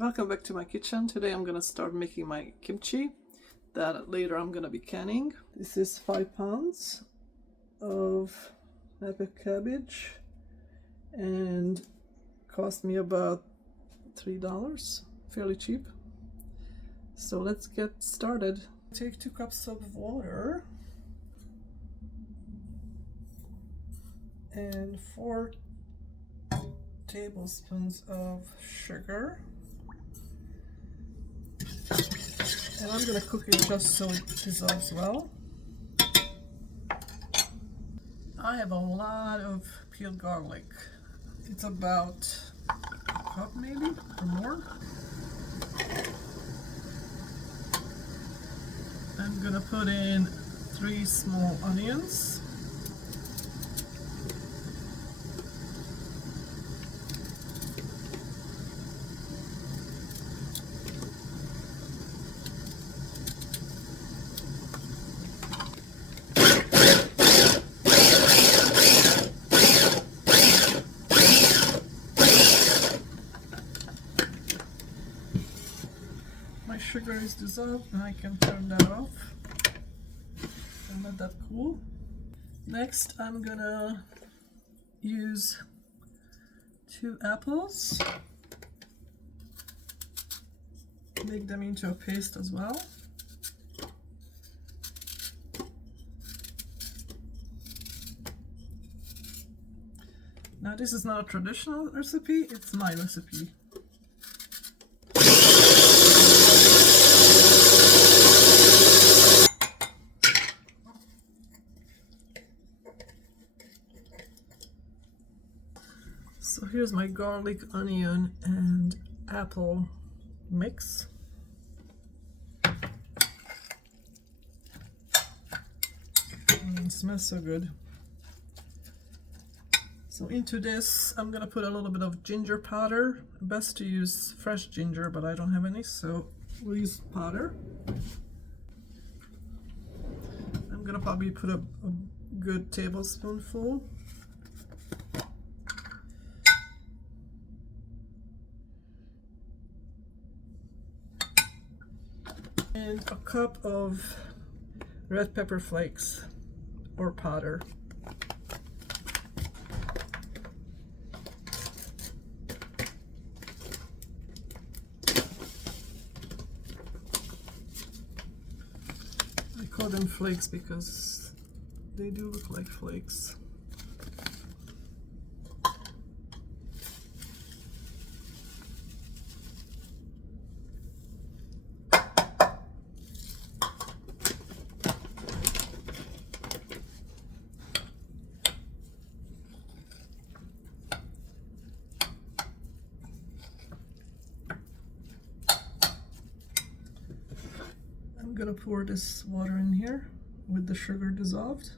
Welcome back to my kitchen. Today I'm gonna start making my kimchi that later I'm gonna be canning. This is 5 pounds of epic cabbage and cost me about $3, fairly cheap. So let's get started. Take 2 cups of water and 4 tablespoons of sugar. And I'm gonna cook it just so it dissolves well. I have a lot of peeled garlic. It's about a cup maybe, or more. I'm gonna put in 3 small onions. My sugar is dissolved and I can turn that off and let that cool. Next I'm gonna use 2 apples, make them into a paste as well. Now this is not a traditional recipe, it's my recipe. So here's my garlic, onion, and apple mix. It smells so good. So into this, I'm gonna put a little bit of ginger powder. Best to use fresh ginger, but I don't have any, so we'll use powder. I'm gonna probably put a good tablespoonful. And a cup of red pepper flakes or powder. I call them flakes because they do look like flakes. I'm gonna pour this water in here with the sugar dissolved.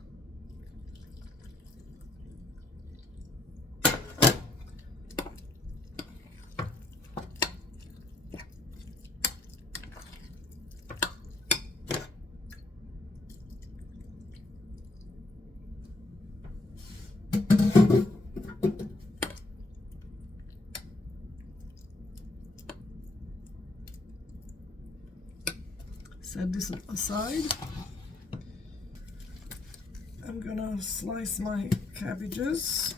Set this aside. I'm gonna slice my cabbages.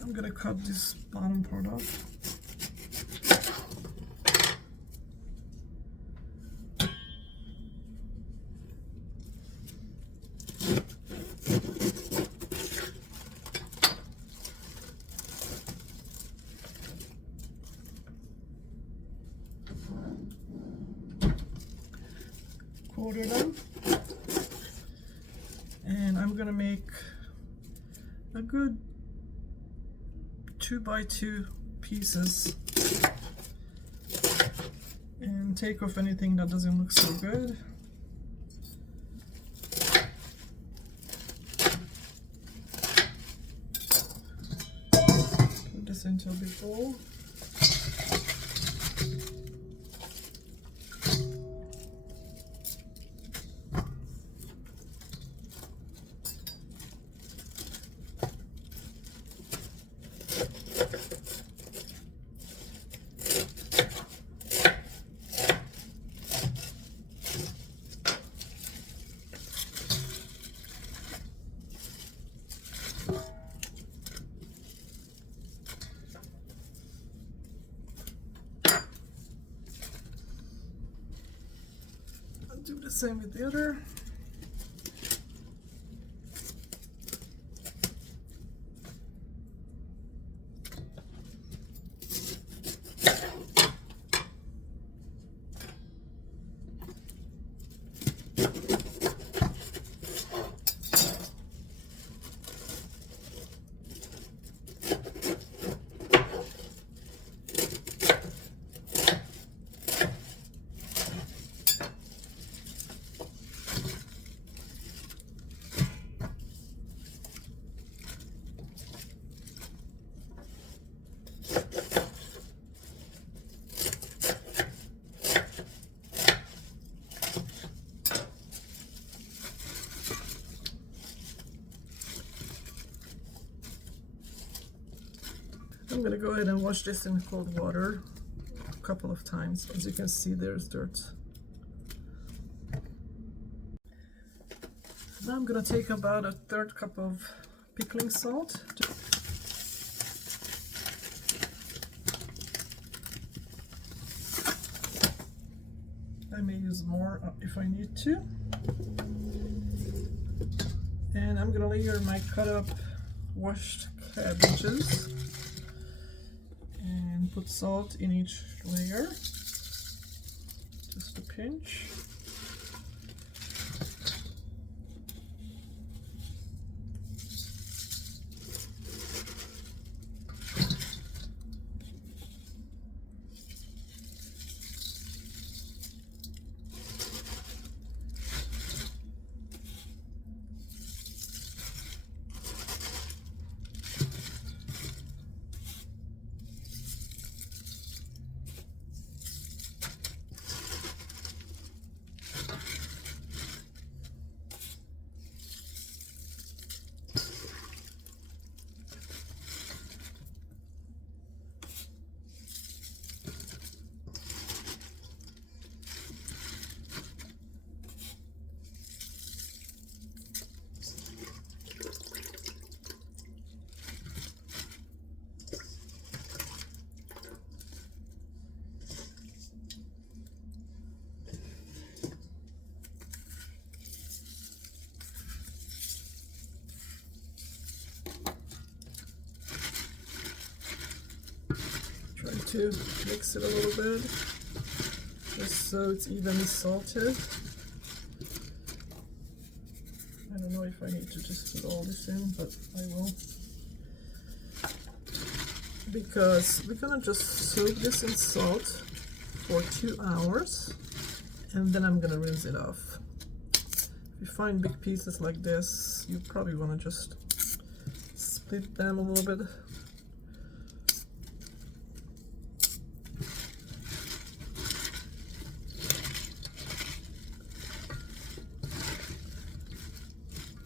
I'm gonna cut this bottom part off. Quarter them, and I'm gonna make a good 2 by 2 pieces and take off anything that doesn't look so good. Put this into a big bowl. do the same with the other. I'm going to go ahead and wash this in cold water a couple of times. As you can see, there's dirt. Now I'm going to take about a third cup of pickling salt. I may use more if I need to. And I'm going to layer my cut up washed cabbages. Put salt in each layer, just a pinch. To mix it a little bit, just so it's evenly salted. I don't know if I need to just put all this in, but I will. Because we're gonna just soak this in salt for 2 hours, and then I'm gonna rinse it off. If you find big pieces like this, you probably wanna just split them a little bit.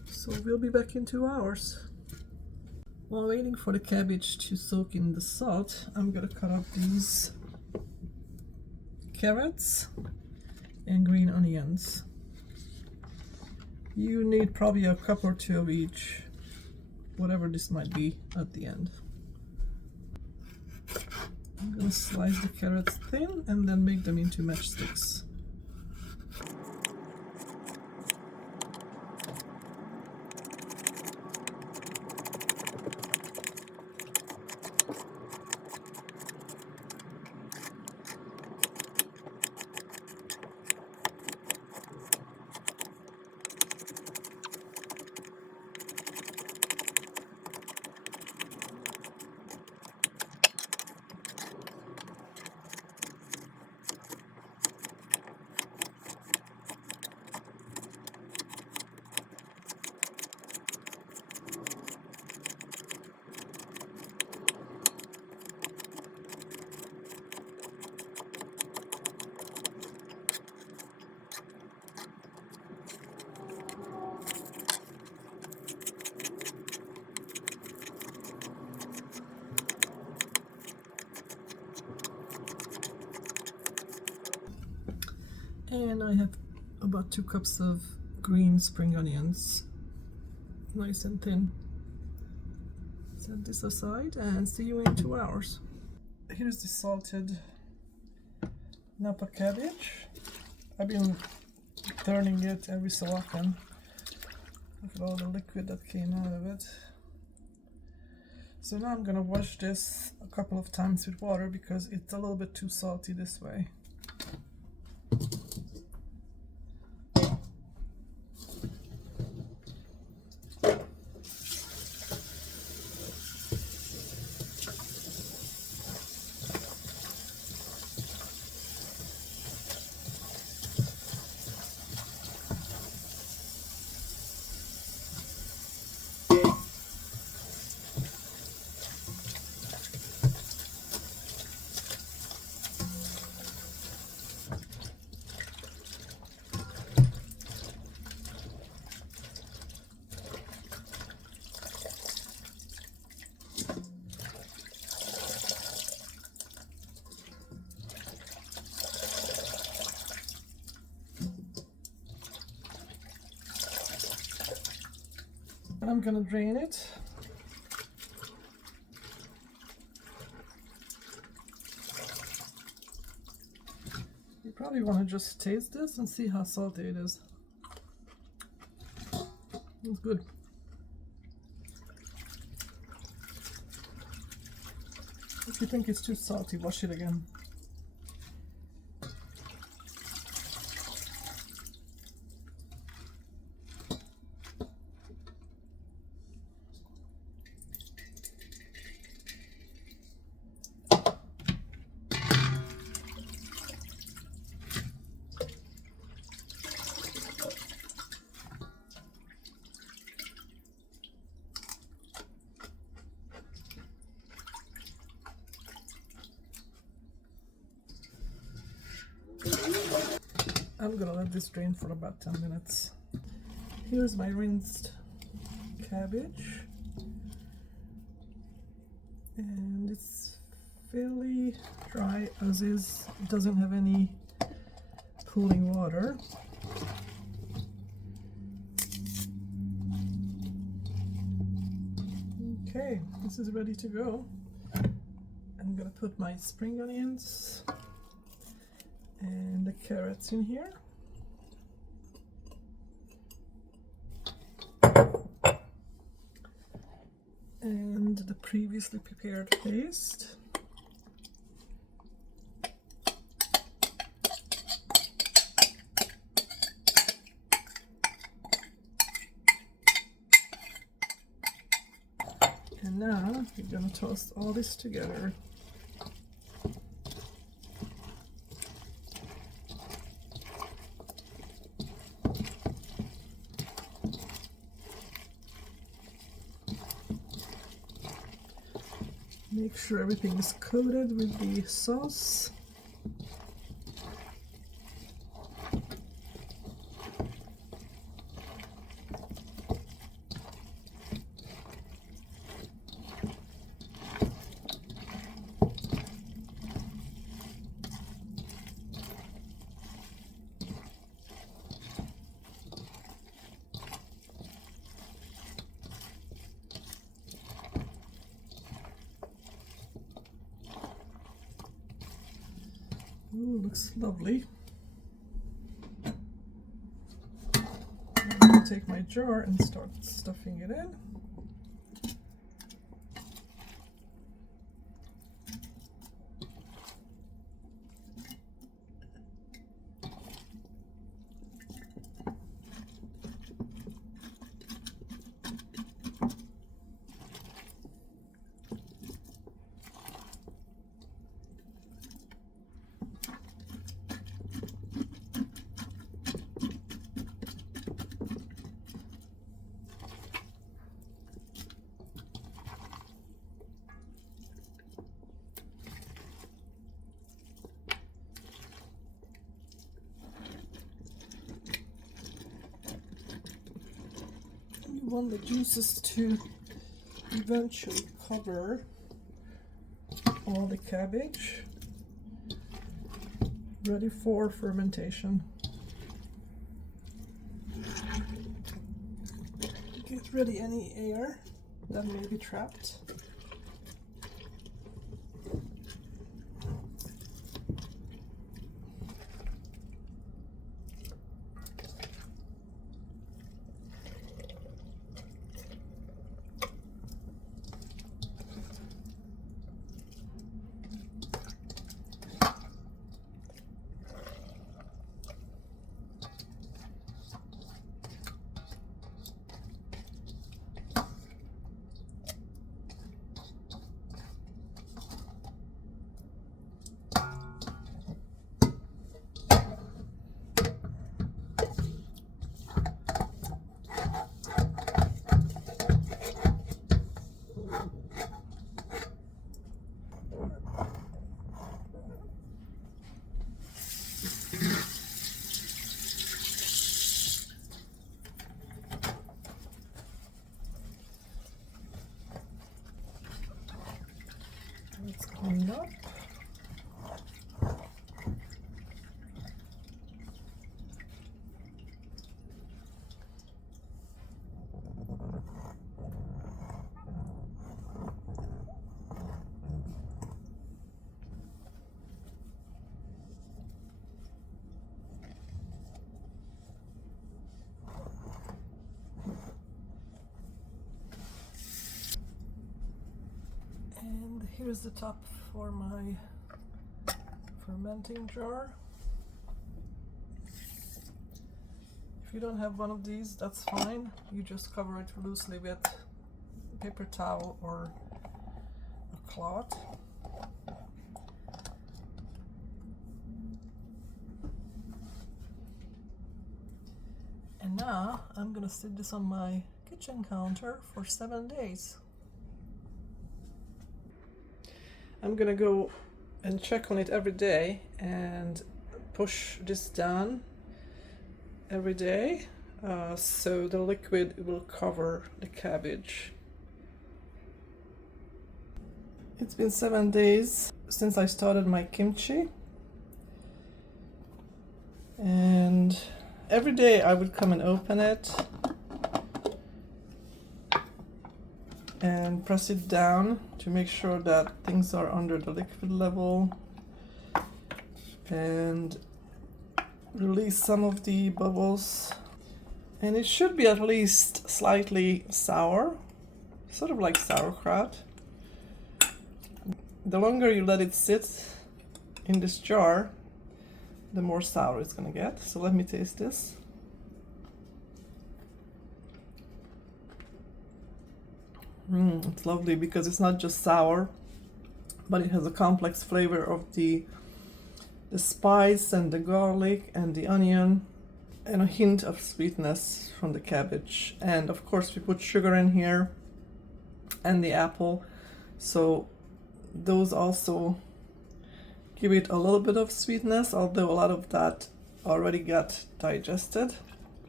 So we'll be back in 2 hours. While waiting for the cabbage to soak in the salt, I'm gonna cut up these carrots and green onions. You need probably a cup or two of each, whatever this might be at the end. I'm gonna slice the carrots thin and then make them into matchsticks. And I have about 2 cups of green spring onions, nice and thin. Set this aside and see you in 2 hours. Here's the salted Napa cabbage. I've been turning it every so often. Look at all the liquid that came out of it. So now I'm gonna wash this a couple of times with water because it's a little bit too salty this way. And I'm gonna drain it. You probably want to just taste this and see how salty it is. It's good. If you think it's too salty, wash it again. I'm gonna let this drain for about 10 minutes. Here's my rinsed cabbage. And it's fairly dry as is. It doesn't have any cooling water. Okay, this is ready to go. I'm gonna put my spring onions and the carrots in here. And the previously prepared paste. And now we're going to toast all this together. Make sure everything is coated with the sauce. Ooh, looks lovely. I'm going to take my jar and start stuffing it in. You want the juices to eventually cover all the cabbage, ready for fermentation. Get ready any air that may be trapped. clean up. And here's the top for my fermenting jar. If you don't have one of these, that's fine. You just cover it loosely with a paper towel or a cloth. And now I'm gonna sit this on my kitchen counter for 7 days. I'm gonna go and check on it every day and push this down every day so the liquid will cover the cabbage. It's been 7 days since I started my kimchi, and every day I would come and open it and press it down to make sure that things are under the liquid level and release some of the bubbles. And it should be at least slightly sour, sort of like sauerkraut. The longer you let it sit in this jar, the more sour it's gonna get. So let me taste this. It's lovely because it's not just sour, but it has a complex flavor of the spice and the garlic and the onion, and a hint of sweetness from the cabbage. And of course we put sugar in here and the apple, so those also give it a little bit of sweetness, although a lot of that already got digested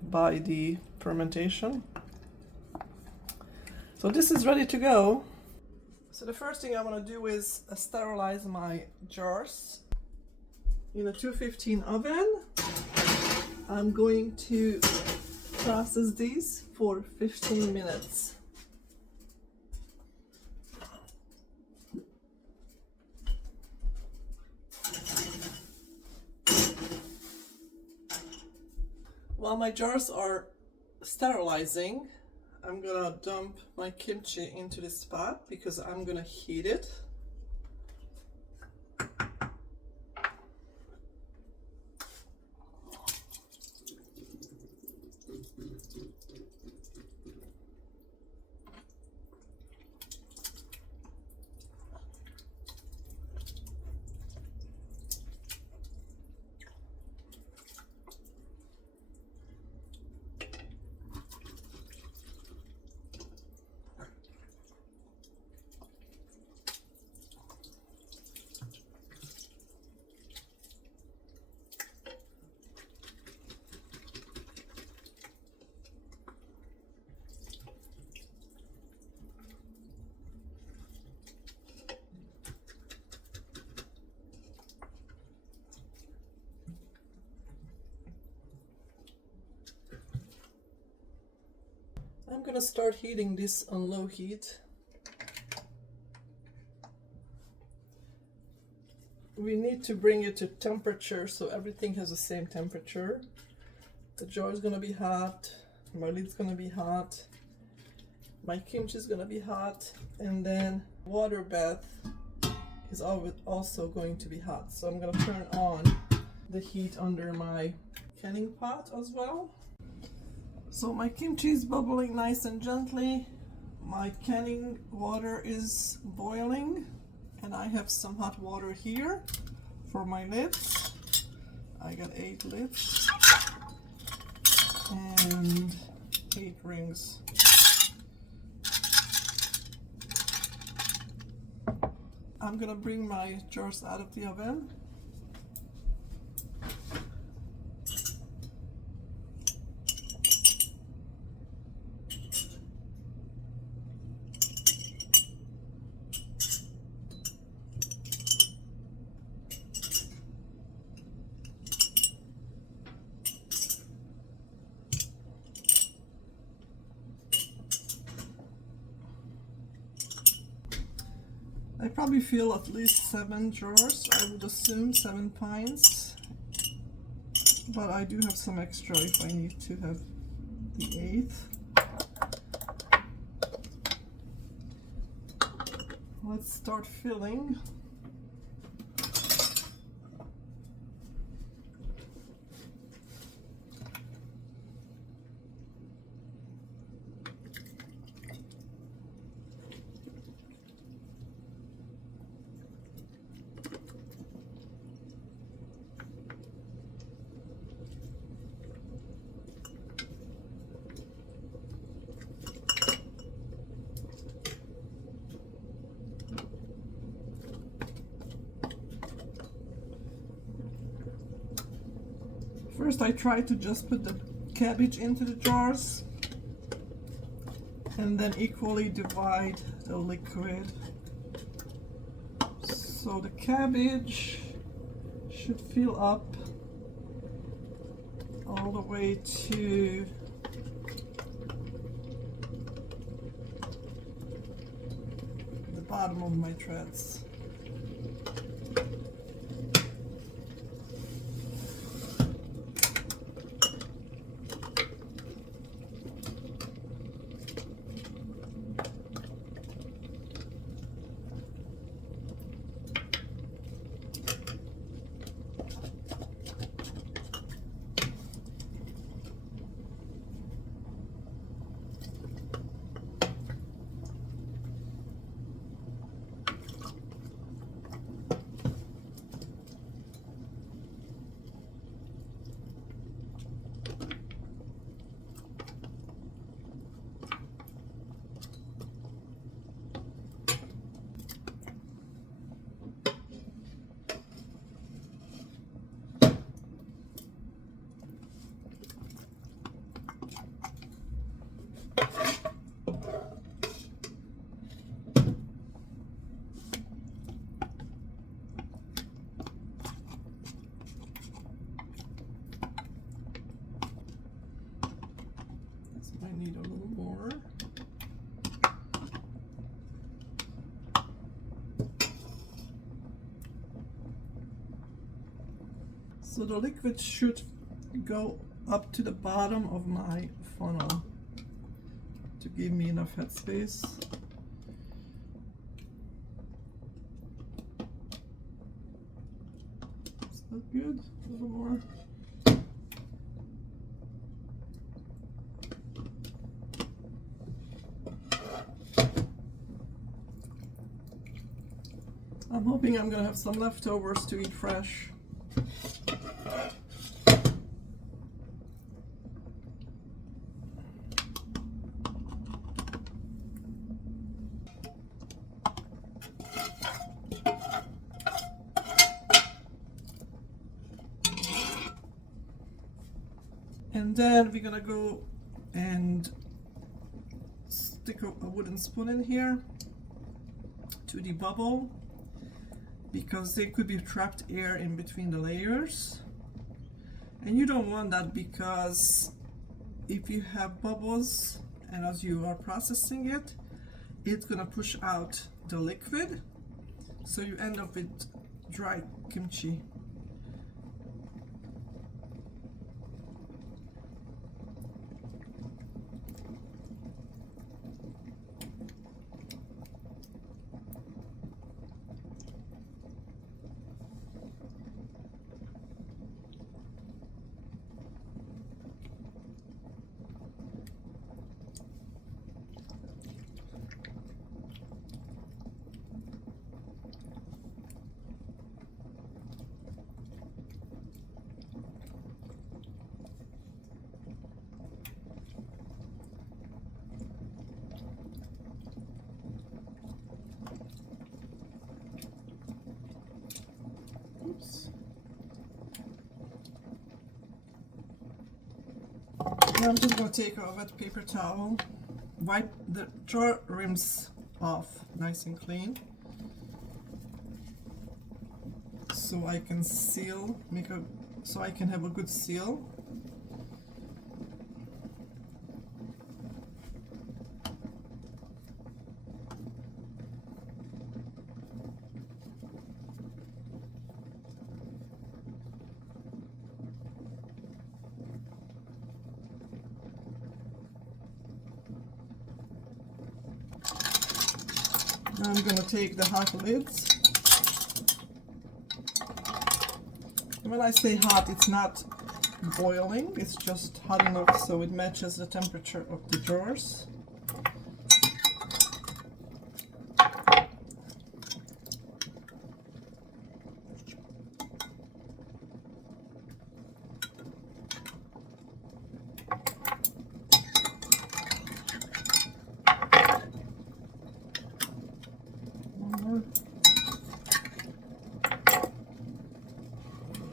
by the fermentation. So this is ready to go. So the first thing I want to do is sterilize my jars. In a 215 oven, I'm going to process these for 15 minutes. While my jars are sterilizing, I'm gonna dump my kimchi into this pot because I'm gonna heat it. I'm gonna start heating this on low heat. We need to bring it to temperature so everything has the same temperature. The jar is gonna be hot, my lid's gonna be hot, my kimchi is gonna be hot, and then water bath is also going to be hot. So I'm gonna turn on the heat under my canning pot as well. So my kimchi is bubbling nice and gently. My canning water is boiling, and I have some hot water here for my lids. I got 8 lids and 8 rings. I'm gonna bring my jars out of the oven. probably fill at least 7 jars. I would assume 7 pints, but I do have some extra if I need to have the 8th. Let's start filling. First I try to just put the cabbage into the jars and then equally divide the liquid. So the cabbage should fill up all the way to the bottom of my threads. I need a little more. So the liquid should go up to the bottom of my funnel to give me enough headspace. Is that good? A little more. I'm hoping I'm gonna have some leftovers to eat fresh. And then we're gonna go and stick a wooden spoon in here to debubble, because there could be trapped air in between the layers, and you don't want that, because if you have bubbles and as you are processing it, it's gonna push out the liquid, so you end up with dry kimchi. Now I'm just going to take a wet paper towel, wipe the jar rims off nice and clean, so I can seal, so I can have a good seal. I'm gonna take the hot lids. When I say hot, it's not boiling, it's just hot enough so it matches the temperature of the jars.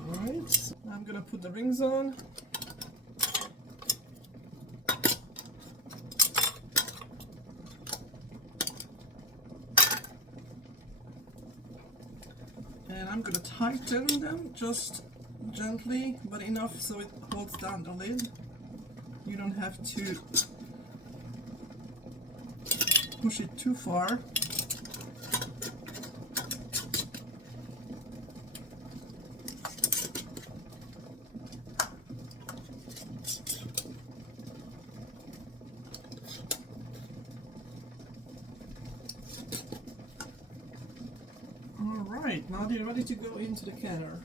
Alright, I'm gonna put the rings on. And I'm gonna tighten them just gently, but enough so it holds down the lid. You don't have to push it too far. Alright, now they're ready to go into the canner.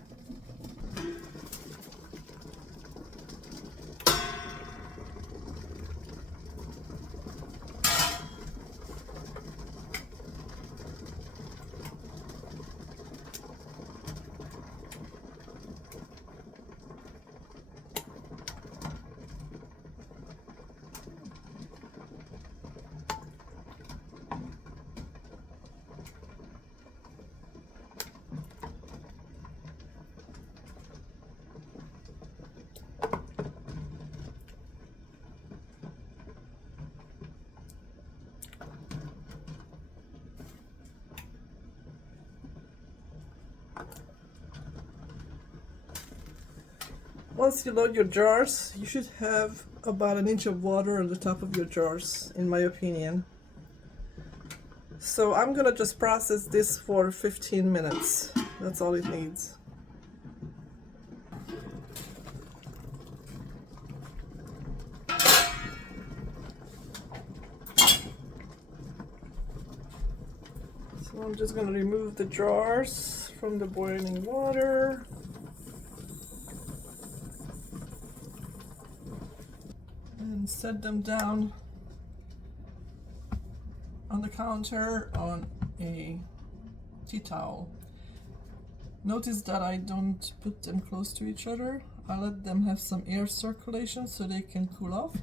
Once you load your jars, you should have about an inch of water on the top of your jars, in my opinion. So I'm gonna just process this for 15 minutes. That's all it needs. So I'm just gonna remove the jars from the boiling water. And set them down on the counter on a tea towel. Notice that I don't put them close to each other. I let them have some air circulation so they can cool off.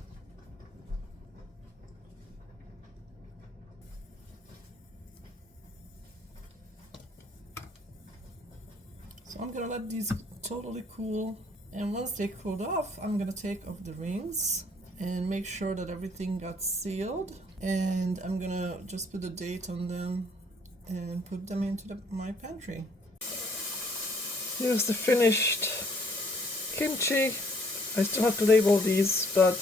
So I'm gonna let these totally cool, and once they cooled off, I'm gonna take off the rings and make sure that everything got sealed, and I'm gonna just put a date on them and put them into my pantry. Here's the finished kimchi. I still have to label these, but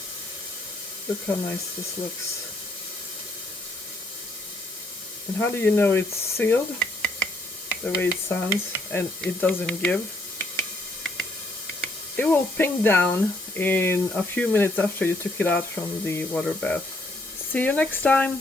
look how nice this looks. And how do you know it's sealed? The way it sounds, and it doesn't give. It will ping down in a few minutes after you took it out from the water bath. See you next time!